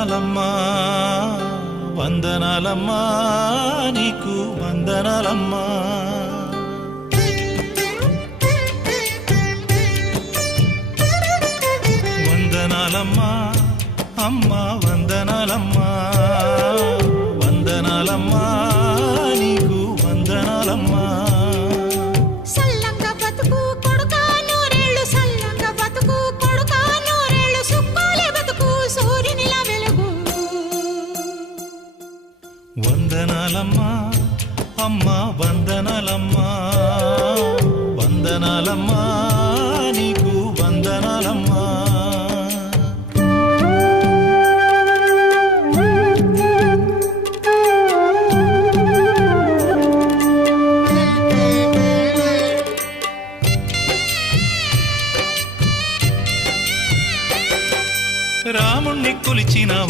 వందనాలమ్మా వందనాలమ్మా నీకు వందనాలమ్మా వందనాలమ్మా అమ్మా వందనాలమ్మా వందనాలమ్మా నీకు వందనాలమ్మా సల్లంగా బతుకు కొడుకా నూరేళ్ళు సల్లంగా బతుకు కొడుకా నూరేళ్ళు సుక్కోలే బతుకు సూర్యునిలా వెలుగు వందనాలమ్మా అమ్మా వందనాలమ్మా వందనాలమ్మా